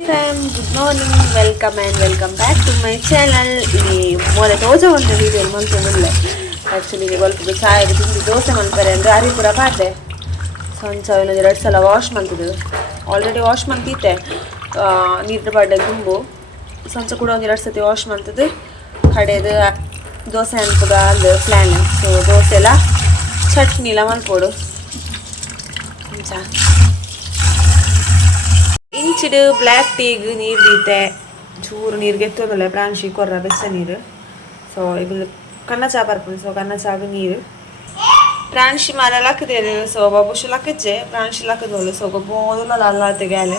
Good morning, welcome and welcome back to my channel. ini mole dosa ಒಂದು video ಮಾಡ್ತಿಲ್ಲ actually ಸ್ವಲ್ಪ ಚಾಯ್ ತಿಂದು ದೋಸೆ ಮಾಡ್ತಾರೆ ಅಂದ್ರೆ ಹರಿಪುರ ಪಾತೆ ಸಂಚ ಒಂದು ಎರಡು ಸಲ ವಾಶ್ ಮಾಡ್ತಿದ್ದು ಆಲ್ರೆಡಿ ವಾಶ್ ಮಾಡ್ತಿದ್ದೆ ನೀರು ಬಾಡೆ ತುಂಬು ಸಂಚ ಕೂಡ ಒಂದು ಎರಡು ಸತಿ ವಾಶ್ ಮಾಡ್ತಿದ್ದು ಕಡೆದು ದೋಸೆ ಅನ್ಪುಗ ಅದು ಪ್ಲ್ಯಾನ್ ಸೊ ದೋಸೆ ಎಲ್ಲ ಚಟ್ನಿ ಎಲ್ಲ ಮಾಡ್ಕೊಡು ಸಂಚ ಇಂಚಿಡು ಬ್ಲ್ಯಾಕ್ ಟೀಗೆ ನೀರು ದೀತೆ ಚೂರು ನೀರಿಗೆ ಎತ್ತೋದಲ್ಲ ಪ್ರಾಂಶಿ ಕೊರ್ರ ಬೆಚ್ಚ ನೀರು ಸೊ ಈಗ ಕನ್ನ ಚಾ ಬರ್ಪುಂಡು ಸೊ ಕನ್ನ ಚಾಗ ನೀರು ಪ್ರಾಂಶಿ ಮಾಲ ಲಕ್ಕದೇರು ಸೊ ಬಬುಷು ಲಕ್ಕಚ್ಚೆ ಪ್ರಾಂಶಿ ಲಕ್ಕದೋಳು ಸೊ ಗೊಬ್ಬೋದಲ್ಲ ಅಲ್ಲ ತೆಗ್ಯಾಲೆ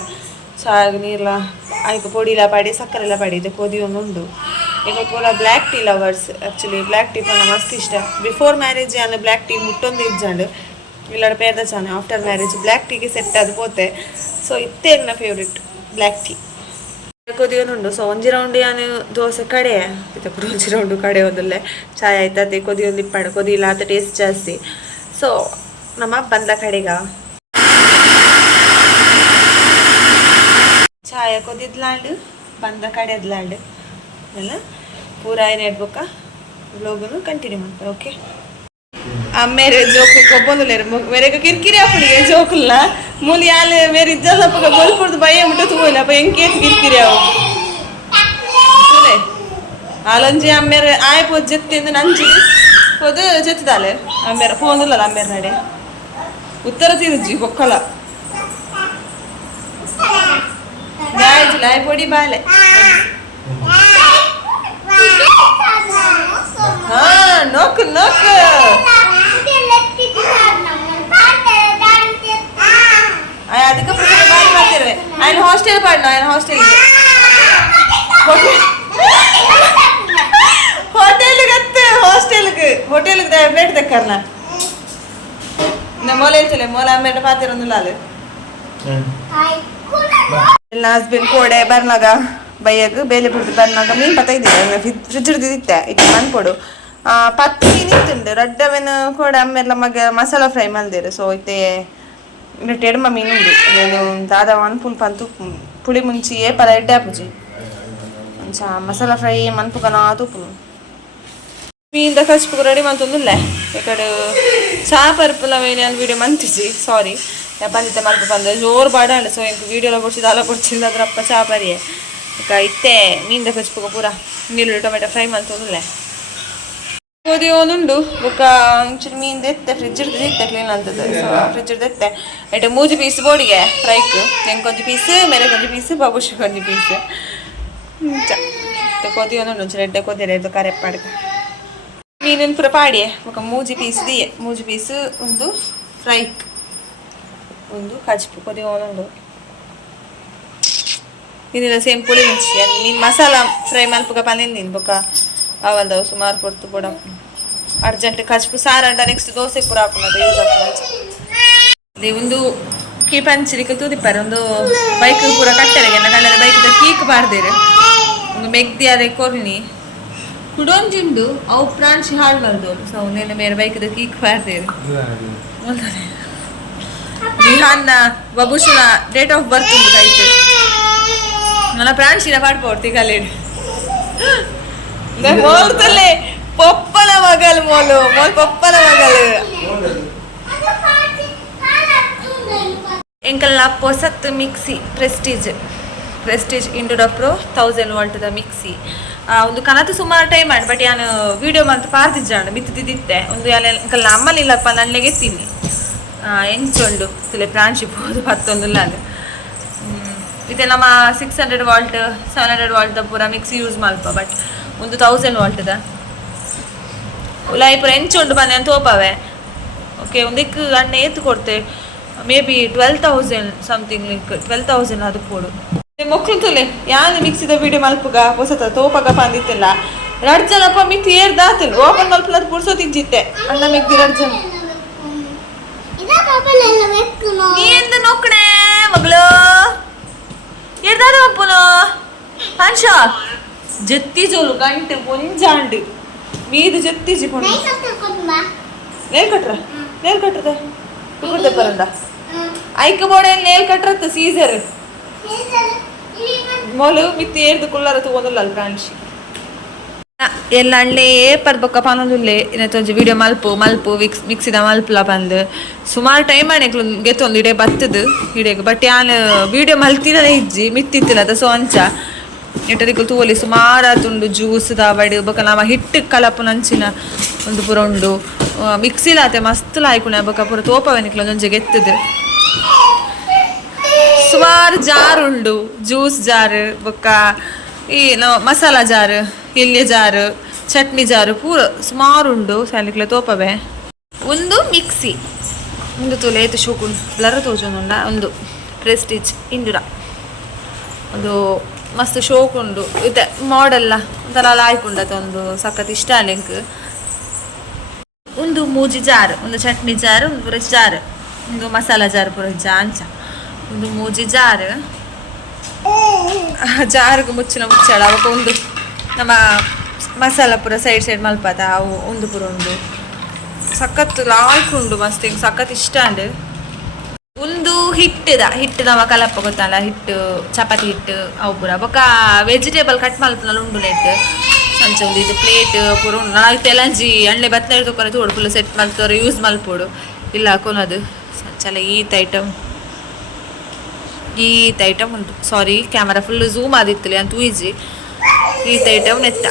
ಚಾಗ ನೀರ್ಲ ಆಯ್ಕೆ ಪೊಡಿಲ ಪಡಿ ಸಕ್ಕರೆಲ್ಲ ಪಡಿದೆ ಕೊದಿಯೊಂದುಂಡು ಈಗ ಪೂರ black tea lovers actually black tea ಪಂಡ ಮಸ್ತ್ ಇಷ್ಟ ಬಿಫೋರ್ ಮ್ಯಾರೇಜ್ ನಾನು ಬ್ಲ್ಯಾಕ್ ಟೀ ಮುಟ್ಟೊಂದು ಇಜ್ಜಂಡು ಇಲ್ಲಡ ಪೇದ ಚಾನೆ ಆಫ್ಟರ್ ಮ್ಯಾರೇಜ್ ಬ್ಲ್ಯಾಕ್ ಟೀಗೆ ಸೆಟ್ ಅದು ಪೋತೆ ಸೊ ಇತ್ತೇ ನನ್ನ ಫೇವ್ರೆಟ್ ಬ್ಲ್ಯಾಕ್ ಟೀ ಕೊದಿಯೋನುಂಡು ಸೊ ಒಂಜಿ ರೌಂಡ್ ನಾನು ದೋಸೆ ಕಡೆ ಇತ್ತಪುರ ಒಂಜಿ ರೌಂಡು ಕಡೆ ಹೋದಲ್ಲೇ ಚಾಯ್ ಆಯ್ತದೆ ಕೊದಿಯೊಂದು ಇಪ್ಪಾಡು ಕೊದಿಲ್ಲ ಆತ ಟೇಸ್ಟ್ ಜಾಸ್ತಿ ಸೊ ನಮ್ಮ ಬಂದ ಕಡೆಗ ಚಾಯ ಕೊದಿದ್ಲಾಂಡು ಬಂದ ಕಡೆದ್ಲಾಂಡು ಅಲ್ಲ ಪೂರ ಏನು ಹೇಳ್ಬೇಕಾ ವ್ಲಾಗನ್ನು ಕಂಟಿನ್ಯೂ ಮಾಡ್ತಾರೆ ಓಕೆ मेरे जोक ಕೊಬ್ಬೊಂದುಲೇರು ಮೇರೆಗ ಕಿರ್ಕಿರಿ ಅಪ್ಪನಿಗೆ ಜೋಕುಲ್ಲ ಮೂಲಿ ಯಾಲೆ ಮೇರೆ ಇಜ್ಜಲ್ಲ ಅಪ್ಪಗ ಗೋಲ್ಪುರ್ದು ಭಯ ಮುಟ್ಟ ತೂಯಿಲ್ಲ ಅಪ್ಪ ಎಂಕೇತ್ ಕಿರ್ಕಿರಿ ಅವು ಸುಲೆ ಆಲೊಂಜಿ ಅಮ್ಮೇರೆ ಆಯ್ ಪೋದ್ ಜೆತ್ತಿಂದು ನಂಜಿ ಪೋದು ಜೆತ್ತಿದಾಲೆ ಅಮ್ಮೇರ ಪೋಂದುಲ್ಲ ಅಮ್ಮೇರ ನಡೆ ಉತ್ತರ ತಿರುಜಿ ಕೊಕ್ಕಲ ಗಾಯಜಿಲ್ಲ ಆಯ್ ಪೊಡಿ ಬಾಲೆ ಹಾ ನೋಕು ನೋಕು ಅದಕ್ಕೆ ಬಾರಿ ಮಾಡ್ತಿರುವೆ ఆయన ಹಾಸ್ಟೆಲ್ ಪಾಡ್ನ ఆయన ಹಾಸ್ಟೆಲ್ಗೆ ಹೋಟೆಲ್ಗೆ ಹಾಸ್ಟೆಲ್ಗೆ ಹೋಟೆಲ್ಗೆ ಪ್ಲೇಟ್ ತೆಕ್ಕರ್ನ ಮೊಲ ಇರ್ತಲೆ ಮೊಲ ಆಮೇಲೆ ಪಾತಿರೊಂದಿಲ್ಲ ಅದು ಎಲ್ಲ ಹಸ್ಬೆಂಡ್ ಕೋಡೆ ಬರ್ನಾಗ ಬೈಯಗ ಬೇಲೆ ಬಿಡ್ದು ಬರ್ನಾಗ ಮೀನು ಪತ್ತೈದಿಲ್ಲ ಫ್ರಿಜ್ ಹಿಡ್ದಿತ್ತೆ ಇದು ಮನ್ಪೊಡು ಪತ್ತು ಮೀನು ಇತ್ತುಂಡು ರಡ್ಡವೆನು ಕೂಡ ಆಮೇಲೆ ಮಗ ಮಸಾಲ ಫ್ರೈ ಮಲ್ದಿರು ಸೊ ಇತ್ತೆ ಎಡ್ಮ ಮೀನು ಉಂಡು నేను దాదా అన్పుల్ పంతు పులి ముంచి ఏ పల ఎడ్డాపుజి మంచి మసాలా ఫ్రై మన్పుక నా తూపును ಮೀನ್ದ ಖರ್ಚು ರೆಡಿ ಮಂತೊಂದುಲ್ಲೆ ಇಕಡೆ ಚಾ ಪರ್ಪುಲ ಮೇಲೆ ಅಲ್ಲಿ ವೀಡಿಯೋ ಮಂತಿಸಿ ಸಾರಿ ಬಂದಿದ್ದೆ ಮಲ್ಪ ಬಂದ ಜೋರು ಬಾಡಾಂಡು ಸೊ ಇಂಕ ವೀಡಿಯೋಲ ಕೊಡ್ಸಿದ್ದು ಅಲ್ಲ ಕೊಡ್ಸಿಲ್ಲ ಅದ್ರಪ್ಪ ಚಾ ಪರಿಯೆ ಈಗ ಇತ್ತೆ ಮೀನ್ದ ಖರ್ಚು ಪೂರ ನೀರುಳ್ಳಿ ಟೊಮೆಟೊ ಫ್ರೈ ಮಂತೊಂದುಲ್ಲೆ ಕೋದಿ ಒಂದುಂಡು ಬೊಕ್ಕ ಇಂಚೂರು ಮೀನು ತೆತ್ತೆ ಫ್ರಿಜ್ ಇರ್ತದೆ ಕ್ಲೀನ್ ಅಂತದ್ದು ಸೊ ಫ್ರಿಜ್ ತೆತ್ತೆ ಎಟ್ಟು 3 ಪೀಸ್ ಬೋಡಿಗೆ ಫ್ರೈಕ್ ಹೆಂಗೆ ಕೊಂಚ ಪೀಸ್ ಮೇಲೆ ಕೊಂಚ ಪೀಸ್ ಬಾಬುಷಿ ಕೊಂಚ ಪೀಸ್ ಕೋದಿ ಒಂದುಂಡು ಒಂಚೂರು ಎಡ್ಡೆ ಕೋದಿರ ಇದು ಕರೆಪ್ಪಾಡ್ಕ ಮೀನಿನ ಪೂರ ಪಾಡಿಯೆ ಬೊಕ್ಕ 3 ಪೀಸ್ ದಿಯೆ 3 ಪೀಸ್ ಒಂದು ಫ್ರೈಕ್ ಒಂದು ಕಜ್ಪು ಕೋದಿ ಒಂದುಂಡು ಇನ್ನಿಲ್ಲ ಸೇಮ್ ಪುಳಿ ಮುಂಚಿ ಮೀನು ಮಸಾಲ ಫ್ರೈ ಮಲ್ಪುಗ ಪಂದಿನ ಬೊಕ್ಕ ಅವಲ್ದ ಸುಮಾರು ಕೊಡ್ತು ಕೂಡ ಅರ್ಜೆಂಟ್ ಕಚ್ಪು ಸಾರಂಡ ನೆಕ್ಸ್ಟ್ ದೋಸೆ ಪೂರ ಹಾಕೋದು ಯೂಸ್ ಆಗ್ತದೆ ಒಂದು ಕೀಪ್ ಹಂಚಿಲಿಕ್ಕೆ ತೂದಿಪ್ಪಾರೆ ಒಂದು ಬೈಕ್ ಪೂರ ಕಟ್ಟೆಗೆ ಕಣ್ಣದ ಬೈಕ್ ಕೀಕ್ ಬಾರ್ದೇರು ಒಂದು ಮೆಗ್ದಿಯಾರೆ ಕೊರ್ನಿ ಕುಡೊಂಜುಂಡು ಅವು ಪ್ರಾಂಶಿ ಹಾಳು ಮಾಡ್ದೋಳು ಸೊ ಅವನ್ನೆಲ್ಲ ಮೇರೆ ಬೈಕ್ದ ಕೀಕ್ ಬಾರ್ದೇರು ಬಿಹಾನ್ನ ಬಬುಷನ ಡೇಟ್ ಆಫ್ ಬರ್ತ್ ಉಂಟು ಕೈತೆ ನನ್ನ ಪ್ರಾಂಶಿನ ಪಾಡ್ಪೋಡ್ತಿ ಕಲೇಡು ಮೋಲ್ತಲೆ ಪಪ್ಪನ ಮಗಲು ಮೋಲು ಮೋಲ್ ಪಪ್ಪನ ಮಗಲು ಎಂಕಲ್ ಪೊಸತ್ ಮಿಕ್ಸಿ ಪ್ರೆಸ್ಟೀಜ್ ಇಂಡೋಡ ಪ್ರೋ 1000 ವಾಲ್ಟ್ದ ಮಿಕ್ಸಿ ಒಂದು ಕನತು ಸುಮಾರು ಟೈಮ್ ಮಾಡಿ ಬಟ್ ನಾನು ವಿಡಿಯೋ ಮಾತ್ರ ಪಾರ್ತಿಜ್ಜಾಂಡು ಮಿತ್ತಿದ್ದಿತ್ತೆ ಒಂದು ಎಂಕಲ್ ಅಮ್ಮನಿಲ್ಲಪ್ಪ ನನ್ನೆಗೆ ತಿನ್ನಿ ಎಂಚೊಂಡು ತಿಲೆ ಪ್ರಾಂಶಿಬೋದು ಮತ್ತೊಂದು ನಾನು ಇದೆ ನಮ್ಮ 600 ವಾಲ್ಟ್ 700 ವಾಲ್ಟ್ದ ಪೂರ ಮಿಕ್ಸಿ ಯೂಸ್ ಮಲ್ಪ ಬಟ್ ಒಂದು 1000 ವಾಲ್ಟ್ದ ಲೈಪುರ ಎಂಚುಂಡು ಬನ್ನಿ ಅಂತ ತೋಪವೆ ಓಕೆ ಒಂದಕ್ಕೆ ಅಣ್ಣ ಎತ್ತು ಕೊಡ್ತೆ ಮೇ ಬಿ 12,000 ಸಮಥಿಂಗ್ 12,000 ಅದು ಕೊಡು ಮಕ್ಕಳು ತೊಲೆ ಯಾರು ಮಿಕ್ಸಿದ ವಿಡಿಯೋ ಮಲ್ಪುಗ ಹೊಸತ ತೋಪಗ ಬಂದಿತ್ತಿಲ್ಲ ರಡ್ಜನಪ್ಪ ಮಿಕ್ಸಿ ಏರ್ದಾತಿಲ್ಲ ಓಪನ್ ಮಲ್ಪಲ ಅದು ಪುಡ್ಸೋ ತಿಂಜಿತ್ತೆ ಅಣ್ಣ ಮಿಕ್ದಿ ರಡ್ಜನ್ ನೀ ಎಂದ ನೋಕಣೆ ಮಗಳು ಏರ್ದಾದ ಒಪ್ಪನು ಹಂಶ ಜತ್ತಿ ಜೋಲು ಗಂಟೆ ಮುಂಜಾಂಡು ಮೀದು ಜತ್ತಿ ಜಿಕೊಂಡು ನೇಲ್ ಕಟ್ರದ ಕುಕ್ಕುರ್ದೆ ಬರಂದ ಐಕ ಬೋಡೆ ನೇಲ್ ಕಟ್ರತ್ತ ಸೀಸರ್ ಮೊಲು ಮಿತ್ತಿ ಏರ್ದು ಕುಳ್ಳಾರ ತಗೊಂಡಲ್ಲ ಪ್ರಾಣಿಸಿ ಎಲ್ಲ ಅಣ್ಣೆ ಪರ್ಬೊಕ್ಕ ಪಾನೊಂದುಲ್ಲೆ ಇನ್ನೊಂದು ವಿಡಿಯೋ ಮಲ್ಪು ಮಿಕ್ಸಿದ ಮಲ್ಪುಲ ಬಂದು ಸುಮಾರು ಟೈಮ್ ಆಣೆಕ್ಲು ಗೆತ್ತೊಂದು ಇಡೆ ಬತ್ತದು ಇಡೆಗೆ ಬಟ್ ಯಾನ್ ವಿಡಿಯೋ ಮಲ್ತಿನ ಇಜ್ಜಿ ಮಿತ್ತಿತ್ತಿಲ್ಲ ಅದು ಸೊ ಅಂಚ ಎಟರಿಕಲ್ ತೂವಲಿ ಸುಮಾರು ಆತುಂಡು ಜ್ಯೂಸ್ ದಾಬಡಿ ಬೊಕ ನಮ ಹಿಟ್ಟು ಕಲಪು ನಂಚಿನ ಒಂದು ಪೂರ ಉಂಡು ಮಿಕ್ಸಿಲಾತೆ ಮಸ್ತ್ ಲಾಯ್ಕುಣೆ ಬೊಕ ಪೂರ ತೋಪವೆನಿಕ್ಲ ಒಂಜೊಂಜೆ ಗೆತ್ತದು ಸುಮಾರು ಜಾರ್ ಉಂಡು ಜ್ಯೂಸ್ ಜಾರ್ ಬೊಕ್ಕ ಈ ಮಸಾಲ ಜಾರ್ ಎಲ್ಯ ಜಾರ್ ಚಟ್ನಿ ಜಾರು ಪೂರ ಸುಮಾರು ಉಂಡು ಸ್ಯಾಲಿಕ್ಲ ತೋಪವೆ ಒಂದು ಮಿಕ್ಸಿ ಒಂದು ತುಲೆ ಏತು ಶೋಕುಂಡು ಬ್ಲರ್ ತೋಜೊಂದುಂಡ ಒಂದು ಪ್ರೆಸ್ಟೀಜ್ ಇಂದುರ ಒಂದು ಮಸ್ತ್ ಶೋಕುಂಡು ಇದೆ ಮಾಡೆಲ್ಲ ಒಂಥರ ಲಾಯ್ಕುಂಡತ ಒಂದು ಸಖತ್ ಇಷ್ಟ ಅಲೆಂಕ್ ಒಂದು ಮೂಜಿ ಜಾರ್ ಒಂದು ಚಟ್ನಿ ಜಾರ್ ಒಂದು ಪೂರ ಜಾರ್ ಒಂದು ಮಸಾಲ ಜಾರ್ ಪೂರ ಜಾಂಚ ಒಂದು ಮೂಜಿ ಜಾರ್ ಜಾರ್ಗೆ ಮುಚ್ಚಳ ಅವಕ್ಕೆ ಒಂದು ನಮ್ಮ ಮಸಾಲ ಪೂರ ಸೈಡ್ ಮಲ್ಪದ ಅವು ಒಂದು ಪೂರ ಉಂಡು ಸಖತ್ ಲಾಯ್ಕುಂಡು ಮಸ್ತ್ ಹಿಂಗೆ ಸಖತ್ ಇಷ್ಟ ಅಂಡು ಒಂದು ಹಿಟ್ಟು ನಮ್ಮ ಕಲಪ ಗೊತ್ತಲ್ಲ ಹಿಟ್ಟು ಚಪಾತಿ ಹಿಟ್ಟು ಅವು ಪೂರ ಬೊಕ್ಕ ವೆಜಿಟೇಬಲ್ ಕಟ್ ಮಲ್ಪನಲ್ಲ ಉಂಡು ನೆಟ್ ಸಂಚ ಒಂದು ಇದು ಪ್ಲೇಟ್ ಪೂರ ಉಂಡು ನಾನು ತೆಲಂಜಿ ಎಣ್ಣೆ ಬತ್ತನೇರು ತಗೊಂಡು ತೋಡು ಫುಲ್ ಸೆಟ್ ಮಲ್ತವ್ರು ಯೂಸ್ ಮಲ್ಪೋಡು ಇಲ್ಲ ಕೊನೋದು ಸಂಚಲ ಈತ ಐಟಮ್ ಉಂಟು ಸಾರಿ ಕ್ಯಾಮರಾ ಫುಲ್ ಝೂಮ್ ಆದಿತ್ತಲೆ ಅಂತ ಈಜಿ ಈತ ಐಟಮ್ ನೆತ್ತ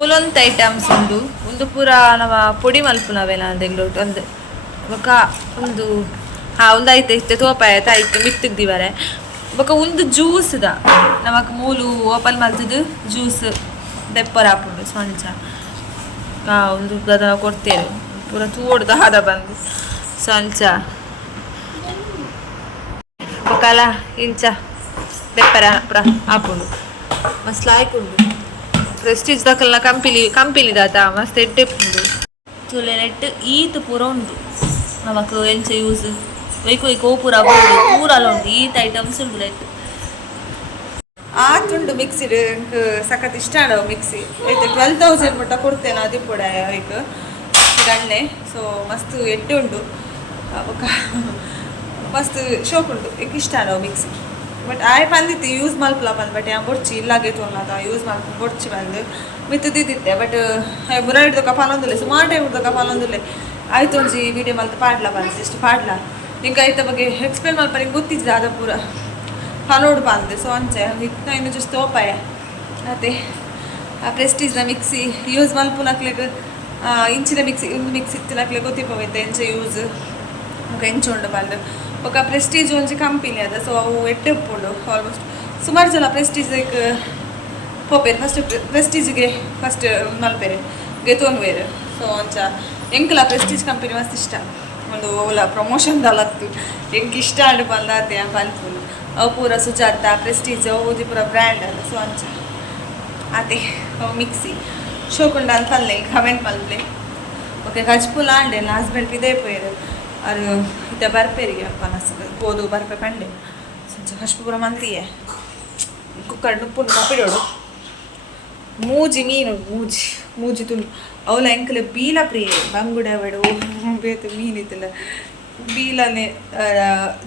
ಫುಲ್ಲೊಂದು ಐಟಮ್ಸ್ ಉಂಡು ಒಂದು ಪೂರ ನಮ್ಮ ಪೊಡಿ ಮಲ್ಪುನವೆಲ್ಲ ಅಂದೆಗ್ಲೋಟು ಅಂದೆ ಬೊಕ ಒಂದು ಒಂದು ಐತೆ ತೋಪಾಯ ತಾಯ್ತು ಮಿತ್ತಿದ್ದೀವರೆ ಬೊಕ ಒಂದು ಜ್ಯೂಸ್ದ ನಮಕ್ ಮೂಲು ಓಪನ್ ಮಲ್ತದು ಜ್ಯೂಸ್ ದೆಪ್ಪರ ಹಾಪುಂಡು ಸಂಚ ಒಂದು ಅದನ್ನ ಕೊಡ್ತೇವೆ ಪೂರ ತೋಡ್ದು ಹಾದ ಬಂದು ಸಂಚ ಬೊಕಲ ಇಂಚ ದೆಪ್ಪರ ಪೂರ ಹಾಪುಂಡು ಮಸ್ತ್ ಲಾಯ್ಕುಂಡು ಪ್ರೆಸ್ಟೀಜ್ ದಕಲ್ನ ಕಂಪಿಲಿ ದಾತ ಮಸ್ತ್ ಎಡ್ಡೆಪ್ಪುಂಡು ತುಲೆ ನೆಟ್ ಈತ್ ಪೂರ ಉಂಡು ನಮಕ್ ಎಂಚ ಯೂಸ್ ಒಯ್ಕು ಪೂರ ಬೋಡು ಪೂರಲ್ಲ ಉಂಡು ಈತ ಐಟಮ್ಸ್ ಉಂಡು ನೆಟ್ ಆತುಂಡು ಮಿಕ್ಸಿಡ್ ಸಖತ್ ಇಷ್ಟ ಅಡವು ಮಿಕ್ಸಿ ಐತೆ 12,000 ಮುಟ್ಟ ಕೊಡ್ತೇನೆ ಅದು ಕೂಡ ಈಗ ಗಣ್ಣೆ ಸೊ ಮಸ್ತ್ ಎಡ್ಡೆ ಉಂಡು ಮಸ್ತ್ ಶೋಕ್ ಉಂಡು ಈಗ ಇಷ್ಟ ಅಡವು ಮಿಕ್ಸಿ ಬಟ್ ಆಯ್ ಬಂದಿತ್ತು ಯೂಸ್ ಮಲ್ಪಲ ಬಂದು ಬಟ್ ಯಾ ಬೊಡ್ಚಿ ಇಲ್ಲಾಗೆ ತೊನ್ನದ ಯೂಸ್ ಮಾಡ್ಕೊಂಡು ಬೊಡ್ಚಿ ಬಂದು ಮಿತ್ತದಿದ್ದೆ ಬಟ್ ಬುರ ಹಿಡ್ದಕ್ಕ ಪಾಲೊಂದುಲ್ಲೆ ಸುಮಾರು ಟೈಮ್ ಹಿಡ್ದಕ್ಕ ಪಾಲೊಂದುಲ್ಲೆ ಆಯ್ತು ಒಂಜಿ ವಿಡಿಯೋ ಮಲ್ತ ಪಾಡ್ಲ ಬಂದು ಜಸ್ಟ್ ಪಾಡ್ಲ ನಿಂಗೆ ಐತ ಬಗ್ಗೆ ಎಕ್ಸ್ಪ್ಲೇನ್ ಮಲ್ಪ ನಿಂಗೆ ಗೊತ್ತಿದ್ದ ಅದ ಪೂರ ಫಾಲೋಡ್ ಬಂದು ಸೊ ಅಂಚೆ ಹಿಟ್ಟು ಇನ್ನು ಜಸ್ಟ್ ತೋಪಾಯ ಅದೇ ಆ ಪ್ರೆಸ್ಟೀಜ್ನ ಮಿಕ್ಸಿ ಯೂಸ್ ಮಲ್ಪುನಕ್ಲೆಗ್ ಇಂಚಿನ ಮಿಕ್ಸಿ ಒಂದು ಮಿಕ್ಸಿ ಇತ್ತಿನಕ್ಲೆ ಗೊತ್ತಿಪ್ಪವೈತೆ ಎಂಚ ಯೂಸ್ ಮುಖ ಎಂಚು ಉಂಡು ಬಂದು ఒక ಪ್ರೆಸ್ಟೀಜ್ ಒಂಜಿ ಕಂಪನಿ ಅದ ಸೊ ಅವು ಎಡ್ಡೆ ಉಪ್ಪುಂಡು ಆಲ್ಮೋಸ್ಟ್ ಸುಮಾರು ಜನ ಪ್ರೆಸ್ಟೀಜಿಗೆ ಪೋಪೇರು ಫಸ್ಟ್ ಪ್ರೆಸ್ಟೀಜಿಗೆ ಫಸ್ಟ್ ಮಲ್ಪೇರೆ ಗೆತೋನ್ವೇರು ಸೊ ಅಂಚ ಎಂಕಲ ಪ್ರೆಸ್ಟೀಜ್ ಕಂಪನಿ ಮಸ್ತ್ ಇಷ್ಟ ಒಂದು ಓಲಾ ಪ್ರಮೋಷನ್ ದಲತ್ತು ಎಂಕ್ ಇಷ್ಟ ಆಡು ಬಂದಾತೆ ಪನ್ಪುನು ಅವು ಪೂರ ಸುಜಾತ ಪ್ರೆಸ್ಟೀಜ್ ಓದಿ ಪೂರ ಬ್ರ್ಯಾಂಡ್ ಅಲ್ಲ ಸೊ ಅಂಚ ಅದೇ ಅವು ಮಿಕ್ಸಿ ಶೋಕುಂಡ ಅಂತ ಪಲ್ಲೆ ಕಮೆಂಟ್ ಮಲ್ಪೆ ಓಕೆ ಹಚ್ಪುಲ ಆಂಡೆ ನನ್ನ ಹಸ್ಬೆಂಡ್ ಇದೇ ಪೋಯರು ಅದು ಇತ್ತ ಬರ್ಪೇರಿಗೆ ಪನಸ್ ಗೋದು ಬರ್ಪೆ ಪಂಡೆ ಸಂಚ ಹಶ್ಪುರ ಮಂತಿಯೇ ಕುಕ್ಕರ್ ನುಪ್ಪುಂಡು ಮಪ್ಪಿಡೋಡು ಮೂಜಿ ಮೀನು ಮೂಜಿ ತುಂಡು ಅವಳ ಎಂಕಲೆ ಬೀಲ ಪ್ರಿಯ ಬಂಗುಡೆ ಬಡು ಬೇತು ಮೀನಿತ್ತಲ್ಲ ಬೀಲನೆ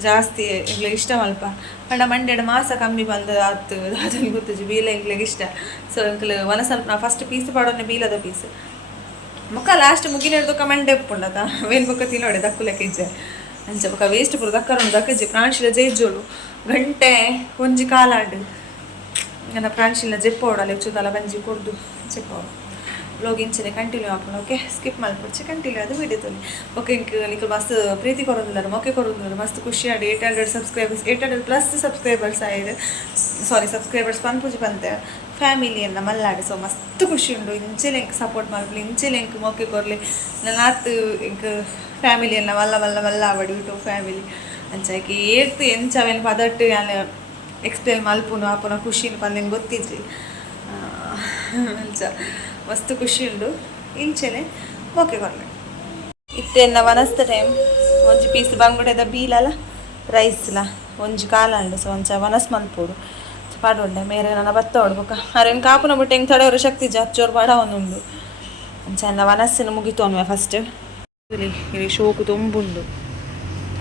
ಜಾಸ್ತಿ ಎಂಗ್ಲಿಗೆ ಇಷ್ಟ ಮಲ್ಪ ಪಂಡ ಮಂಡ್ಯಡ ಮಾಸ ಕಮ್ಮಿ ಬಂದ ಆತು ಅದನ್ನು ಗೊತ್ತಿಜು ಬೀಲ ಎಂಗ್ಲಿಗೆ ಇಷ್ಟ ಸೊ ಎಂಕಲು ಒಂದು ಸ್ವಲ್ಪ ನಾ ಫಸ್ಟ್ ಪೀಸ್ ಪಾಡೋನೆ ಬೀಲದ ಪೀಸ್ ಮುಖ ಲಾಸ್ಟ್ ಮುಗಿನ ಮಂಡೆ ಉಪ್ಪುಂಡತ ವೇನ್ ಬೊಕ್ಕ ತಿನ್ನೋಡೆ ದಕ್ಕುಲೆಕ್ಕ ಇಜ್ಜೆ ಅಂಚ ಬೊಕ್ಕ ವೇಸ್ಟ್ ಪುರ ದಕ್ಕರೊಂಡು ದಕ್ಕಜ್ಜಿ ಪ್ರಾಣಿಶಿಲ ಜೇಜ್ಜೋಳು ಗಂಟೆ ಒಂಜಿ ಕಾಲಾಡು ನನ್ನ ಪ್ರಾಣಿಶಿಲ ಜೆಪ್ಪೋಡಲ್ಲ ಹೆಚ್ಚುದಲ್ಲ ಬಂಜಿ ಕೊಡ್ದು ಜೆಪ್ಪೋಡು ಬ್ಲಾಗಿಂಚನೆ ಕಂಟಿನ್ಯೂ ಹಾಕೊಂಡು ಓಕೆ ಸ್ಕಿಪ್ ಮಾಡ್ಕೊಡ್ಚಿ ಕಂಟಿನ್ಯೂ ಅದು ವಿಡಿಯೋ ತೊಲಿ ಓಕೆ ನಿಮಗೆ ಮಸ್ತ್ ಪ್ರೀತಿ ಕೊಡೋದಿಲ್ಲ ಮೊಕ್ಕೆ ಕೊಡೋದಿಲ್ಲ ಮಸ್ತ್ ಖುಷಿ ಆಡಿ 800+ ಸಬ್ಸ್ಕ್ರೈಬರ್ಸ್ ಆಯಿದೆ ಸಾರಿ ಸಬ್ಸ್ಕ್ರೈಬರ್ಸ್ ಪಂಪುಜಿ ಬಂತೆ ಫ್ಯಾಮಿಲಿಯನ್ನ ಮಲ್ಲಾಡಿ ಸೊ ಮಸ್ತ್ ಖುಷಿ ಉಂಡು ಇಂಚೆಲೆ ಎಂಕ್ ಸಪೋರ್ಟ್ ಮಾಡ್ಲಿ ಇಂಚೆಲೆ ಎಂಕ್ ಮೊಕ್ಕೆ ಕೊರಲಿ ನನ್ನ ಆತು ಎಂಕ್ ಫ್ಯಾಮಿಲಿಯನ್ನ ಮಲ್ಲ ಆವಡಿ ಯೂಟ್ಯೂಬ್ ಫ್ಯಾಮಿಲಿ ಅಂಚಾಕಿ ಏರ್ತು ಎಂಚವೇನು ಪದಟ್ಟು ನಾನು ಎಕ್ಸ್ಪ್ಲೇನ್ ಮಲ್ಪುನು ಆಪುನ ಖುಷಿನ ಪಂದೇನು ಗೊತ್ತಿದ್ರಿ ಅಂಚ ಮಸ್ತ್ ಖುಷಿ ಉಂಡು ಇಂಚೆನೆ ಮೊಕ್ಕೆ ಕೊರಲಿ ಇತ್ತೆನ್ನ ವನಸ್ತ ಟೈಮ್ ಒಂಜಿ ಪೀಸ್ ಬಂಗುಡೆದ ಬೀಲಲ್ಲ ರೈಸ್ಲ ಒಂಜಿ ಕಾಲಂಡು ಸೊ ಒಂಚ ವನಸ್ ಮಲ್ಪೋಡು ಪಾಡೊಂಡೆ ಮೇರೆ ನನ್ನ ಭತ್ತ ಹೊಡ್ಬೇಕ ಅರೇನು ಕಾಪುನ ಬಿಟ್ಟು ಹೆಂಗೆ ತಡೆಯೋರು ಶಕ್ತಿ ಹಚ್ಚೋರು ಬಾಡ ಒಂದುಂಡು ಅಂಚ ವನಸ್ಸಿನ ಮುಗಿತು ಅನ್ವೆ ಫಸ್ಟ್ ಇಲ್ಲಿ ಶೋಕು ತುಂಬುಂಡು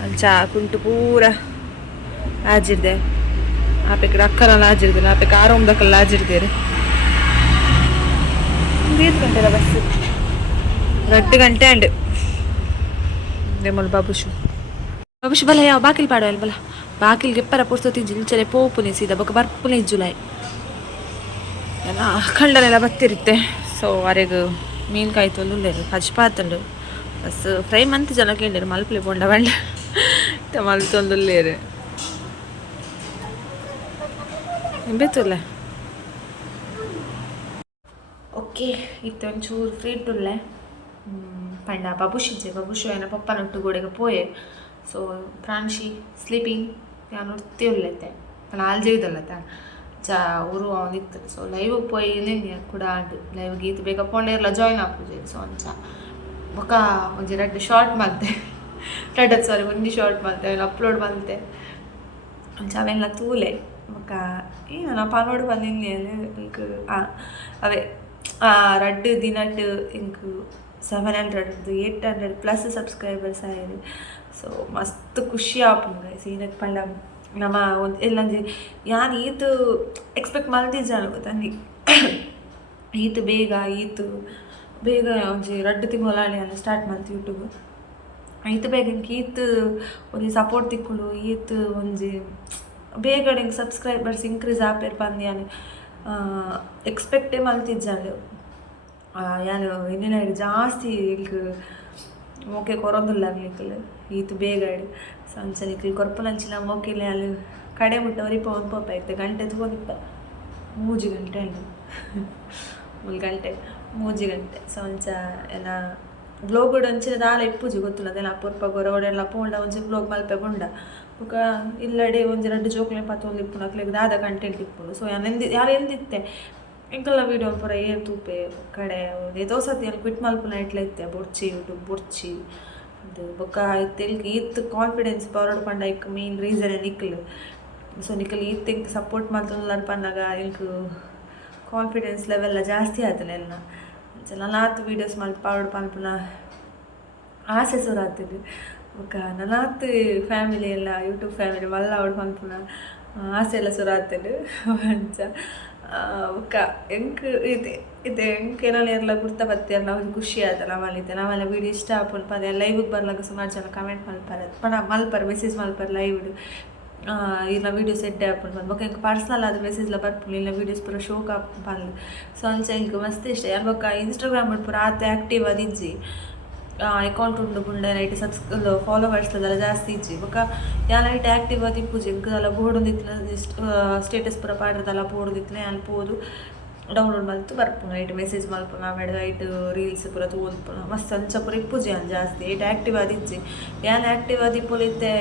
ಅಂಚ ಕುಂಟು ಪೂರ ಆಜಿರ್ದೆ ಆಪೆಕಡೆ ಅಕ್ಕನ ಲಾಜಿರ್ದಿಲ್ಲ ಆಪೆಕ್ 6 ಲಾಜಿರ್ದೇರು 8 ಗಂಟೆದ ಬಸ್ 2 ಗಂಟೆ ಅಂಡ್ ದೇಮಲ್ ಬಾಬುಶು ಬಲ ಯಾವ ಬಾಕಿಲ್ ಪಾಡವಲ್ಲ ಬಲ ಬಾಕಿಲ್ಗೆ ಎಪ್ಪರ ಪುಸ್ತತಿ ಜಿಲ್ಚಲೆ ಪೋಪುನೆ ಸೀದಾ ಬೊಕ ಬರ್ಪುನೆ ಜುಲೈ ಎಲ್ಲ ಖಂಡನೆಲ್ಲ ಬತ್ತಿರುತ್ತೆ. ಸೊ ಅರೆಗೆ ಮೀನ್ಕಾಯಿ ತೊಂದುಲ್ಲೇರು ಹಜ್ಪಾತಂಡು ಬಸ್ ಫ್ರೈ ಮಂತ್ ಜನ ಕೇಳಿರು ಮಲ್ಪಲೆ ಬೊಂಡ ಬಂಡ ಮಲ್ ತೊಂದುಲ್ಲೇರು ಎಂಬೆತ್ತಲ್ಲ. ಓಕೆ ಇತ್ತು ಒಂಚೂರು ಫ್ರೀ ಇಟ್ಟುಲ್ಲೆ ಪಂಡ ಬಬುಶು ಏನ ಪಪ್ಪನೊಟ್ಟು ಗೋಡೆಗೆ ಪೋಯೆ. ಸೊ ಪ್ರಾಂಶಿ ಸ್ಲೀಪಿಂಗ್ ನಾನು ನೋಡ್ತೀವಲ್ಲೈತೆ ನಾನು ಆಲ್ಜೆದಲ್ಲತ್ತ ಚಾ ಊರು ಅವನಿತ್ತು. ಸೊ ಲೈವ್ಗೆ ಪೋಯಿ ನೆನ್ನೆ ಕೂಡ ಆಡು ಲೈವ್ಗೆ ಈತು ಬೇಗ ಪೋಂಡೇರ್ಲ ಜಾಯ್ನ್ ಆಗ್ತದೆ. ಸೊ ಅಂಚ ಬೊಕ ಒಂಜಿ 2 ಶಾರ್ಟ್ ಮಲ್ತೆ 1 ಶಾರ್ಟ್ ಮಲ್ತೆ ಅಪ್ಲೋಡ್ ಮಲ್ತೆ ಅಂಚ ಅವೆಲ್ಲ ತೂಲೆ ಬೊಕ ಏನು ನಾ ಪಾನೋಡು ಬಂದಿನಿ ಇಂಕ್ ಅವೇ 2 ದಿನಟ್ಟು ಇಂಕ್ 700 800+ ಸಬ್ಸ್ಕ್ರೈಬರ್ಸ್ ಆಯ್ರು. ಸೊ ಮಸ್ತ್ ಖುಷಿ ಆಪುಂಡು ಗೈಸ್ ಏನಕ್ಕೆ ಪಂಡ ನಮ್ಮ ಒಂದು ಎಲ್ಲಂಜಿ ಯಾನು ಈತು ಎಕ್ಸ್ಪೆಕ್ಟ್ ಮಲ್ದಿದ್ದಾನು ಗೊತ್ತಿ ಈತು ಬೇಗ ಒಂಜಿ 2 ತಿಂಗಳು ಅಲ್ಲಿ ಸ್ಟಾರ್ಟ್ ಮಾಡ್ತು ಯೂಟ್ಯೂಬ್ ಈತು ಬೇಗ ಇಂಕ ಈತು ಒಂಜಿ ಸಪೋರ್ಟ್ ತಿಕ್ಕುಡು ಈತು ಒಂಜಿ ಬೇಗ ಹಿಂಗೆ ಸಬ್ಸ್ಕ್ರೈಬರ್ಸ್ ಇನ್ಕ್ರೀಸ್ ಆಪೇರು ಬಂದು ಯಾನು ಎಕ್ಸ್ಪೆಕ್ಟೇ ಮಲ್ತಿದ್ದಾಳು. ಯಾನು ಇನ್ನೇನು ಜಾಸ್ತಿ ಈಗ ಮೋಕೆ ಕೊರೊಂದಿಲ್ಲ ನಿಕ್ಕಲು ಈತು ಬೇಗ ಸೊ ಅಂಚ ನಿಕ್ಕಲು ಕೊರಪನಂಚಿನ ಮೋಕೆಲೆ ಅಲ್ಲಿ ಕಡೆ ಮುಟ್ಟವರಿಪ್ಪ ಒಂದು ಪಪ್ಪ ಆಯ್ತು ಗಂಟೆ ತಗೊಂಡಿಪ್ಪ 3 ಗಂಟೆ ಅಂಡು 3 ಗಂಟೆ ಸೊ ಅಂಚ ಎಲ್ಲ ಬ್ಲಾಗ್ ಅಂಚಿನ ದಾಲ ಇಪ್ಪುಜಿ ಗೊತ್ತಿಲ್ಲ ಅದೆಲ್ಲ ಅಪ್ಪುರ್ಪ ಗೊರವಡೆಲ್ಲ ಪೋಂಡ ಒಂಜಿ ಬ್ಲಾಗ್ ಮಲ್ಪೆ ಪೋಂಡ ಬೊಕ ಇಲ್ಲಡೆ ಒಂಜಿ 2 ಜೋಕ್ಲೆ ಪತ್ತೊಂದು ಇಪ್ಪುಂಡು ಅಕ್ಲೆಗ್ ದಾದ ಕಂಟೆಂಟ್ ಇಪ್ಪುಂಡು. ಸೊ ಯಾರು ಎಂದಿತ್ತೆ ಇಂಕಲ್ಲ ವೀಡಿಯೋ ಪೂರ ಏರ್ ತೂಪೆ ಕಡೆ ಏತೋ ಸತಿ ಅಲ್ಲಿ ಕ್ವಿಟ್ ಮಲ್ಪುನ ಇಟ್ಲೈತೆ ಬೊರ್ಚಿ ಯೂಟ್ಯೂಬ್ ಬೊರ್ಚಿ ಅದು ಬೊಕ್ಕ ಆಯ್ತು ಇಲ್ಗೆ ಈತ್ ಕಾನ್ಫಿಡೆನ್ಸ್ ಪವರ್ಡ್ ಪಂಡ ಇಕ್ ಮೇನ್ ರೀಸನ್ ನಿಕ್ಲು. ಸೊ ನಿಕ್ಕಲು ಈತ್ ಇಂಕ್ ಸಪೋರ್ಟ್ ಮಾಡ್ತಲ್ಲ ಪಂಡಾಗ ಇಲ್ಕ್ ಕಾನ್ಫಿಡೆನ್ಸ್ ಲೆವೆಲ್ಲ ಜಾಸ್ತಿ ಆತಲ್ಲ ಎಲ್ಲ ನನಾತ್ ವೀಡಿಯೋಸ್ ಮಲ್ತು ಪವರ್ಡ್ ಪನ್ಪುನ ಆಸೆ ಸುರಾತಿದ್ದು ಬೊಕ್ಕ ನನಾತ್ ಫ್ಯಾಮಿಲಿ ಎಲ್ಲ ಯೂಟ್ಯೂಬ್ ಫ್ಯಾಮಿಲಿ ಮಲ್ಲ ಅವ್ಡು ಪನ್ಪುನ ಆಸೆ ಎಲ್ಲ ಸುರಾತಿದ್ದು ಅಂಚ ಬೊಕ್ಕ ಎಂಕ್ ಇದೆ ಎಂಕ್ ಏನೋ ಎಲ್ಲ ಗುರ್ತ ಬತ್ತಿಯಲ್ಲ ನಾವು ಖುಷಿ ಆಯ್ತಲ್ಲ ನಾವೆಲ್ಲ ವೀಡಿಯೋ ಇಷ್ಟ ಆಪುಂಡು ಪದ ಲೈವ್ಗೆ ಬರ್ಲಾಗ ಸುಮಾರು ಜನ ಕಮೆಂಟ್ ಮಲ್ಪಾರ ಮಲ್ಪರ್ ಮೆಸೇಜ್ ಮಲ್ಪರ್ ಲೈವ್ಡು ಇಲ್ಲ ವೀಡಿಯೋಸ್ ಎಡ್ಡೆ ಆಪುಂಡು ಬಂದು ಬೊಕ್ಕ ಎಂಕ್ ಪರ್ಸ್ನಲ್ ಆದ ಮೆಸೇಜ್ಲ ಬರ್ಪುಂಡು ಇಲ್ಲ ವೀಡಿಯೋಸ್ ಪೂರ ಶೋಕ್ ಬಂದು. ಸೊ ಅಂಚ ಎಂಕ್ ಮಸ್ತ್ ಇಷ್ಟ ಯಾರು ಬೊಕ್ಕ ಇನ್ಸ್ಟಾಗ್ರಾಮ್ ಪೂರ ಆತ ಆ್ಯಕ್ಟಿವ್ ಅದಿಜ್ಜಿ ಅಕೌಂಟ್ ಉಂಡು ಬುಂಡ ನೈಟ್ ಫಾಲೋವರ್ಸ್ಲೆಲ್ಲ ಜಾಸ್ತಿ ಇಜ್ಜಿ ಬೊಕ್ಕ ಯಾನೈಟ್ ಆ್ಯಕ್ಟಿವ್ ಆದಿ ಪೂಜೆ ಇಂಕದೆಲ್ಲ ಬೋರ್ಡೊಂದಿತ್ತಿನ ಸ್ಟೇಟಸ್ ಪೂರ ಪಾಡ್ರದೆಲ್ಲ ಬೋರ್ಡೊಂದಿತ್ತಿನ ಅಲ್ಲಿ ಪೋದು ಡೌನ್ಲೋಡ್ ಮಲ್ತು ಬರ್ಪುನ ಐಟ್ ಮೆಸೇಜ್ ಮಲ್ಪುನ ಆಮೇಲೆ ಐಟ್ ರೀಲ್ಸ್ ಪೂರ ತೋಲ್ಪುನ ಮಸ್ತ್ ಅಂಚ ಪೂರ ಇಪ್ಪುಜಿ ಅನ್ ಜಾಸ್ತಿ ಐಟ್ ಆ್ಯಕ್ಟಿವ್ ಆದಿಜ್ಜಿ ಯಾನ್ ಆ್ಯಕ್ಟಿವ್ ಆದಿಪ್ಪುಲಿತ್ತೆ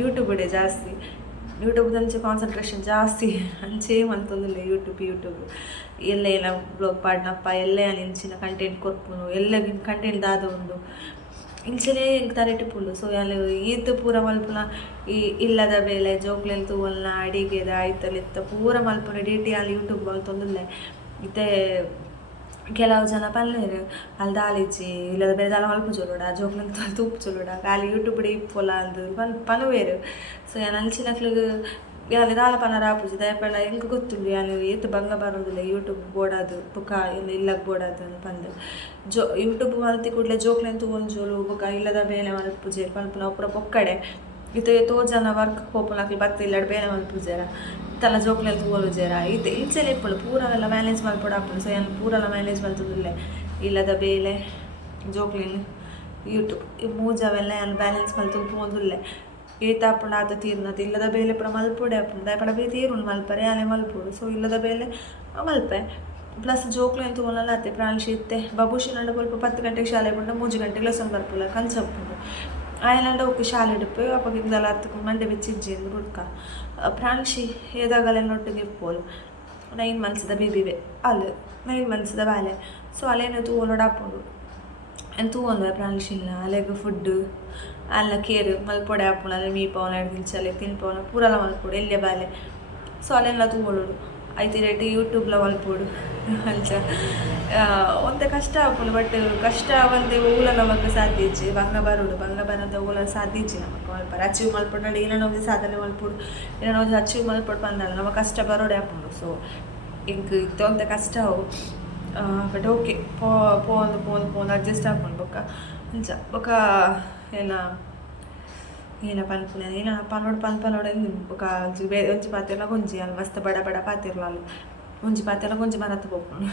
ಯೂಟ್ಯೂಬ್ಡೆ ಜಾಸ್ತಿ ಯೂಟ್ಯೂಬ್ ಅಂಚೆ ಕಾನ್ಸಂಟ್ರೇಷನ್ ಜಾಸ್ತಿ ಅಂಚೆ ಮಂತೊಂದಿಲ್ಲ ಯೂಟ್ಯೂಬ್ ಎಲ್ಲ ಬ್ಲಾಗ್ ಪಾಡ್ನಪ್ಪ ಎಲ್ಲೇ ಅಲ್ಲಿ ಇಂಚಿನ ಕಂಟೆಂಟ್ ಕೊರ್ಪುನು ಎಲ್ಲ ಕಂಟೆಂಟ್ ದಾದ ಉಂಡು ಇಂಚನೇ ತರೆಟ್ ಪುಲ್ಲು. ಸೊ ಅಲ್ಲಿ ಈತ್ ಪೂರ ಮಲ್ಪುನ ಈ ಇಲ್ಲದ ಬೇಲೆ ಜೋಕ್ಲೆಲ್ ತೂವಲ್ನ ಅಡಿಗೆದ ಆಯ್ತಲ್ಲಿತ್ತ ಪೂರ ಮಲ್ಪುನ ಡಿ ಅಲ್ಲಿ ಯೂಟ್ಯೂಬ್ ಮಲ್ತೊಂದಿಲ್ಲ ಇತ್ತೆ ಕೆಲವು ಜನ ಪಲ್ಲೇರು ಅಲ್ಲಿ ದಾಲಿಜ್ಜಿ ಇಲ್ಲದ ಬೇರೆ ದಾಲ ಮಲ್ಪ ಚೊಲೋಡ ಜೋಕ್ಲೆಲ್ ತೂಪು ಚೊಲೋಡ ಅಲ್ಲಿ ಯೂಟ್ಯೂಬ್ ಇಪ್ಪೊಲ ಅಂದು ಪನುವೇರು. ಸೊ ನಾನು ಅಂಚಿನಕ್ಲಿಗೆ ಅಲ್ಲಿ ದಾಲ ಪನರ ಆಪುಜಿ ದಯಪಡ ಎಂಕ್ ಗೊತ್ತುಂಡು ಅಲ್ಲಿ ಎತ್ತು ಭಂಗ ಬರೋದಿಲ್ಲ ಯೂಟ್ಯೂಬ್ ಬೋಡಾದು ಬುಕ್ಕ ಇಲ್ಲ ಇಲ್ಲಕ್ಕೆ ಬೋಡಾದು ಅಂತ ಪಂದು ಯೂಟ್ಯೂಬ್ ಮಲ್ತಿ ಕೂಡಲೇ ಜೋಕ್ಲೆಂತು ಒಂದು ಜೋಲು ಬುಕ್ಕ ಇಲ್ಲದ ಬೇಲೆ ಮಲ್ಪುಜೆ ಪಲ್ಪುನ ಒಬ್ಬರ ಪೊಕ್ಕಡೆ ಇದು ಎಷ್ಟೋ ಜನ ವರ್ಕ್ ಹೋಪುನಕ್ಲಿ ಬತ್ತ ಇಲ್ಲಡ ಬೇಲೆ ಮಲ್ಪುಜೇರ ತಲ ಜೋಕ್ಲೆಲ್ ತೂವಲುಜೇರ ಇದು ಇಂಚೆಲ್ಲ ಇಪ್ಪಳು ಪೂರವೆಲ್ಲ ಮ್ಯಾನೇಜ್ ಮಲ್ಪೊಡ ಹಾಪುಂಡು. ಸೊ ಏನು ಪೂರೆಲ್ಲ ಮ್ಯಾನೇಜ್ ಮಲ್ತದಿಲ್ಲ ಇಲ್ಲದ ಬೇಲೆ ಜೋಕ್ಲೆಲ್ ಯೂಟ್ಯೂಬ್ ಈ ಮೂಜವೆಲ್ಲ ಅಲ್ಲಿ ಬ್ಯಾಲೆನ್ಸ್ ಮಲ್ತು ಪೋದಿಲ್ಲ ಏತಾಪುಂಡು ಆತ ತೀರ್ನದು ಇಲ್ಲದ ಬೇಲೆ ಪುಡ ಮಲ್ಪೊಡೆ ಆಪುಂಡು ದಯಪಡ ಬೇ ತೀರುಂಡು ಮಲ್ಪರೆ ಅಲೆ ಮಲ್ಪೊಡು. ಸೊ ಇಲ್ಲದ ಬೇಲೆ ಮಲ್ಪೆ ಪ್ಲಸ್ ಜೋಕ್ಲೆನ್ ತೂವಲ್ಲ ಅತ್ತೆ ಪ್ರಾಣಿಶಿ ಇತ್ತೆ ಬಬುಶಿ ನಂಡು ಸ್ವಲ್ಪ 10 ಗಂಟೆಗೆ ಶಾಲೆ ಪುಂಡ 3 ಗಂಟೆಗೆ ಲೆಸನ್ ಬರ್ಪುಲ್ಲ ಕಲ್ಸಪ್ಪುಂಡು ಆಯನಂಡ ಹೋಗಿ ಶಾಲೆ ಇಡುಪ್ಪು ಅಪ್ಪಗಿಂದಲ್ಲ ಹತ್ತು ಮಂಡೆ ಬೆಚ್ಚಿಜ್ಜಿ ಎಂದು ಹುಡ್ಕ ಪ್ರಾಣಿಶಿ ಏದಾಗಲೆನ್ನೊಟ್ಟಿಗೆ ಇಪ್ಪೋಲು 9 ಮಂತ್ಸ್ದ ಬೇಬಿವೆ ಅಲ್ಲಿ 9 ಮಂತ್ಸ್ದ ಬಾಲೆ. ಸೊ ಅಲ್ಲೇನು ತೂವಲೋಡು ಹಾಪುಂಡು ಏನು ತೂವೊಂದು ಪ್ರಾಣಿಶಿಲ್ಲ ಅಲೆಗೆ ಫುಡ್ಡು ಅಲ್ಲ ಕೇರು ಮಲ್ಪೊಡೆ ಹಾಪುಂಡು ಅಲ್ಲಿ ಮೀಪವನ 2 ದಿನ ತಿನ್ಪವನ ಪೂರಲ್ಲ ಮಲ್ಪೊಡು ಎಲ್ಲೆ ಬಾಲೆ. ಸೊ ಅಲ್ಲೆಲ್ಲ ತೂವೋಡು ಐತಿ ರೇಟ್ ಯೂಟ್ಯೂಬ್ಲ ಮಲ್ಪೋಡು ಅಂಚ ಒಂತೆ ಕಷ್ಟ ಆಪುಂಡು ಬಟ್ ಕಷ್ಟ ಒಂದೇ ಊಲ ನಮಗೆ ಸಾಧಿಸಿ ಬಂಗ ಬರೋದ ಊಲ ಸಾಧಿಸಿ ನಮಗೆ ಮಲ್ಪರ ಅಚೀವ್ ಮಲ್ಪೊಡು ಏನೋ ಒಂದು ಸಾಧನೆ ಮಲ್ಪೊಡು ಏನೋ ಒಂದು ಅಚೀವ್ ಮಲ್ಪೊಡು ಬಂದಾಗ ನಮಗೆ ಕಷ್ಟ ಬರೋಡೆ ಆಪುಂಡು ಸೊ ಇಂಕ್ ಇತ್ತು ಅಂತ ಕಷ್ಟ ಅವು ಬಟ್ ಓಕೆ ಪೋಂದು ಅಡ್ಜಸ್ಟ್ ಆಪುಂಡು ಬೊಕ್ಕ ಅಂಚ ಬೊಕ್ಕ ಏನ ಪನ್ಪುನ ಏನ ಪನ್ನೋಡು ಬೊಕ್ಕ ಒಂಜಿ ಪಾತೆರ್ಲ ಗೊಂಜಿ ಅಲ್ಲಿ ಮಸ್ತ್ ಬಡ ಪಾತೆರ್ಲ ಅಲ್ಲಿ ಒಂಜಿ ಪಾತೆರ್ಲ ಗೊಂಜಿ ಮರತ್ ಪೋಪುಂಡು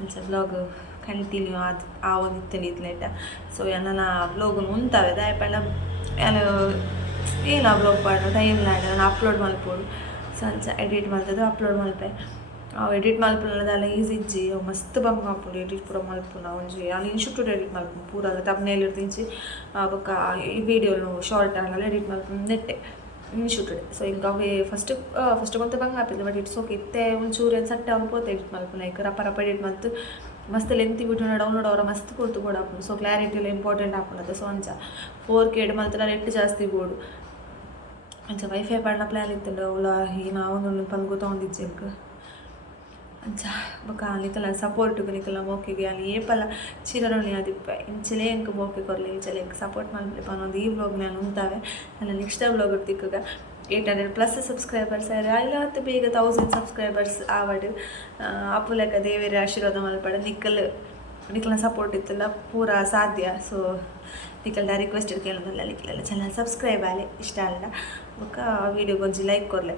ಅಂಚ ಬ್ಲಾಗ್ ಕಂಟಿನ್ಯೂ ಆ ಒಂದು ಇತ್ತಲಿತ್ಲೆಟ ಸೊ ನನ್ನ ಬ್ಲಾಗ್ ಉಂತಾವೆ ದಾಯಪಂಡ ಏನು ಬ್ಲಾಗ್ ಪಾಡು ಟೈಮ್ ಲ್ಯಾಂಡ್ ನಾನು ಅಪ್ಲೋಡ್ ಮಲ್ಪೋಡು ಸೊ ಅಂಚ ಎಡಿಟ್ ಮಲ್ತದ್ದು ಅಪ್ಲೋಡ್ ಮಲ್ಪೆ ಅವು ಎಡಿಟ್ ಮಲ್ಪುನದಾಲ ಈಸಿ ಇಜ್ಜಿ ಅವು ಮಸ್ತ್ ಬಂಗ್ ಮಾಡ್ಪುಂಡು ಎಡಿಟ್ ಪೂರ ಮಲ್ಪುನ ಒಂಜಿ ಅಲ್ಲಿ ಇನ್ಸ್ಟಿಟ್ಯೂಟ್ ಎಡಿಟ್ ಮಲ್ಪುನು ಪೂರ ತಮ್ಮನೇಲಿ ಇರ್ತಿಂಚಿ ಬೊಕ್ಕ ಈ ವಿಡಿಯೋನು ಶಾರ್ಟ್ ಆಗಲ್ಲ ಎಡಿಟ್ ಮಲ್ಪುನು ನೆಟ್ಟೆ ಇನ್ಸ್ಟಿಟ್ಯೂಟ್ ಸೊ ಈಗ ಅವೇ ಫಸ್ಟ್ ಕೊಂತ ಬಂಗ್ ಹಾಪಿದ್ದೆ ಬಟ್ ಇಟ್ಸ್ ಓಕೆ ಇತ್ತೆ ಒಂಚೂರು ಏನು ಸಟ್ಟೆ ಅವ್ನು ಪೋತೆ ಎಡಿಟ್ ಮಲ್ಪುನ ಲೈಕ್ ರಪ್ಪ ಎಡಿಟ್ ಮಲ್ತು ಮಸ್ತ್ ಲೆಂತಿ ವಿಡಿಯೋನ ಡೌನ್ಲೋಡ್ ಅವರ ಮಸ್ತ್ ಕೊಡ್ತು ಬೋರ್ಡ್ ಹಾಕೊಂಡು ಸೊ ಕ್ಲಾರಿಟಿ ಎಲ್ಲ ಇಂಪಾರ್ಟೆಂಟ್ ಹಾಕೊಂಡದ್ದು ಸೊ ಅಂಚ 4K ಮಲ್ತಲ್ಲ ನೆಟ್ ಜಾಸ್ತಿ ಬೋರ್ಡು ಅಂಚ ವೈಫೈ ಪಡ್ನ ಪ್ಲ್ಯಾನ್ ಇತ್ತಂಡು ಅವಳ ಈ ನಾವೊಂದು ಪಲ್ಗು ತೊಗೊಂಡಿದ್ದೆ ಅಂಚ ಬೊಕ್ಕ ನಿಕಲ ಸಪೋರ್ಟ್ಗೆ ನಿಕಲ ಮೋಕೆಗೆ ಅಲ್ಲಿ ಏಪಲ ಚಿರರಣಿ ಆದಿಪ್ಪೆ ಇಂಚಲೇ ಎಂಕ್ ಮೋಕೆ ಕೊರಲಿ ಇಂಚಲೇ ಎಂಕ್ ಸಪೋರ್ಟ್ ಮಾಡ್ಲಿಪ್ಪ ಅನ್ನೋದು ಈ ವ್ಲಾಗ್ ನಾನು ಉಂತಾವೆ ನನ್ನ ನೆಕ್ಸ್ಟ್ ವ್ಲಾಗ್ ಇರ್ತಿಕ್ಕಾಗ 800+ ಸಬ್ಸ್ಕ್ರೈಬರ್ಸ್ ಆಯ್ತು ಬೇಗ 1000 ಸಬ್ಸ್ಕ್ರೈಬರ್ಸ್ ಆವಡು ಅಪ್ಪುಲೆಕ್ಕ ದೇವೇರಿ ಆಶೀರ್ವಾದ ಮಲ್ಪಡ ನಿಖಲ್ನ ಸಪೋರ್ಟ್ ಇತ್ತಲ್ಲ ಪೂರ ಸಾಧ್ಯ ಸೊ ನಿಖಲ್ನ ರಿಕ್ವೆಸ್ಟ್ ಕೇಳೋದಲ್ಲ ನಿಖಲೆಲ್ಲ ಚಾನಲ್ ಸಬ್ಸ್ಕ್ರೈಬ್ ಆಗಲಿ ಇಷ್ಟ ಅಲ್ಲ ಬೊಕ್ಕ ವೀಡಿಯೋಗೆ ಒಂಜಿ ಲೈಕ್ ಕೊರಲೆ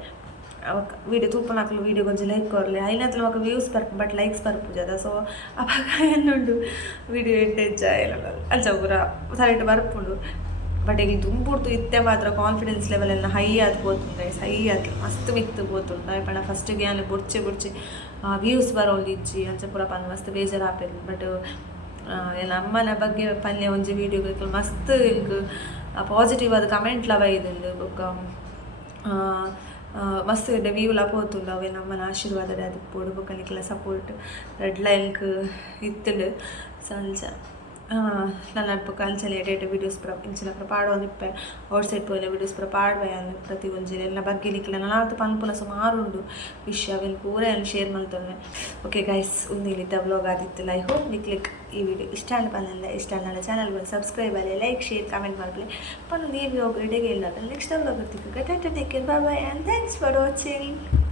ಅವಕ್ಕ ವೀಡಿಯೋ ತೂಪನ ಹಾಕಲು ವೀಡಿಯೋಗೆ ಒಂಜಿ ಲೈಕ್ ಕೊರಲೆ ಐನತ್ರ ಅವಾಗ ವ್ಯೂಸ್ ಬರ್ಪು ಬಟ್ ಲೈಕ್ಸ್ ಬರ್ಪುಜದ ಸೊ ಅವಾಗ ಏನುಂಡು ವೀಡಿಯೋ ಹೆಚ್ಚ ಇಲ್ಲ ಅಂಚ ಪೂರ ಸರಿಟ್ ಬರ್ಪುಂಡು ಬಟ್ ಈಗ ತುಂಬುಡ್ತು ಇತ್ತೆ ಮಾತ್ರ ಕಾನ್ಫಿಡೆನ್ಸ್ ಲೆವೆಲ್ ಎಲ್ಲ ಹೈ ಆದ್ ಪೋತುಂಡು ಹೈ ಆದ್ ಮಸ್ತ್ ಮಿತ್ತು ಪೋತುಂಡು ಆಯ್ಪಣ ಫಸ್ಟಿಗೆ ಅಲ್ಲಿ ಬುಡ್ಚಿ ವ್ಯೂಸ್ ಬರೋದು ಇಜ್ಜಿ ಅಂಚ ಪೂರ ಪನ್ ಮಸ್ತ್ ಬೇಜಾರು ಆಪೇರು ಬಟ್ ಎಲ್ಲ ಅಮ್ಮನ ಬಗ್ಗೆ ಪಲ್ಯ ಒಂಜಿ ವೀಡಿಯೋಗೆ ಮಸ್ತ್ ಇಂಕ್ ಪಾಸಿಟಿವ್ ಆದ ಕಮೆಂಟ್ಲ ಬೈದುಂಡು ಬೊಕ್ಕ ಮಸ್ತ್ ವ್ಯೂಲ ಪೋತುಂಡು ಅವೇ ನಮ್ಮನ ಆಶೀರ್ವಾದ ಅದು ಪೋಡು ಬೊಕ್ಕನಿಕ್ಕೆಲ್ಲ ಸಪೋರ್ಟ್ ರೆಡ್ ಲೈಕ್ ಇತ್ತುಂಡು ಸಂಚ ನನ್ನ ಬೊಕ್ಕ ಅಂಚನೆ ಎಡೇಟ್ ವೀಡಿಯೋಸ್ ಪೂರ ಇಂಚಿನ ಪೂರ ಪಾಡೋಂದಿಪ್ಪೆ ಔಟ್ಸೈಡ್ ಪೋಯಿನ ವೀಡಿಯೋಸ್ ಪೂರ ಪಾಡ್ವೆ ಅನ್ನು ಪ್ರತಿ ಒಂಜಿ ಎಲ್ಲ ಬಗ್ಗೆ ನಿಕ್ಲೆ ನಾನಾತು ಪನ್ಪುನ ಸುಮಾರು ಉಂಡು ವಿಷಯ ಅವೆಲ್ಲ ಪೂರ ಅಲ್ಲಿ ಶೇರ್ ಮಾಡ್ತೇನೆ ಓಕೆ ಗೈಸ್ ಉಂದಿಲಿದ್ದ ವ್ಲಾಗ್ ಆದಿತ್ತು ಐ ಹೋಪ್ ನಿಕ್ಲಿಕ್ ಈ ವಿಡಿಯೋ ಇಷ್ಟ ಬಂದಲ್ಲ ಇಷ್ಟ ನನ್ನ ಚಾನಲ್ಗೆ ಸಬ್ಸ್ಕ್ರೈಬ್ ಆಗಲಿ ಲೈಕ್ ಶೇರ್ ಕಾಮೆಂಟ್ ಮಾಡಲಿ ಪನ್ನು ನೀವು ಒಬ್ಬರು ಇಡೆಗೆ ಇಲ್ಲ ನೆಕ್ಸ್ಟ್ ವ್ಲಾಗ್ ಇರ್ತಿತ್ತು take care bye bye and thanks for watching